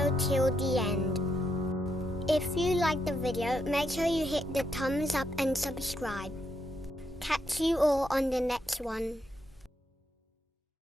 video till the end. If you like the video, make sure you hit the thumbs up and subscribe. Catch you all on the next one.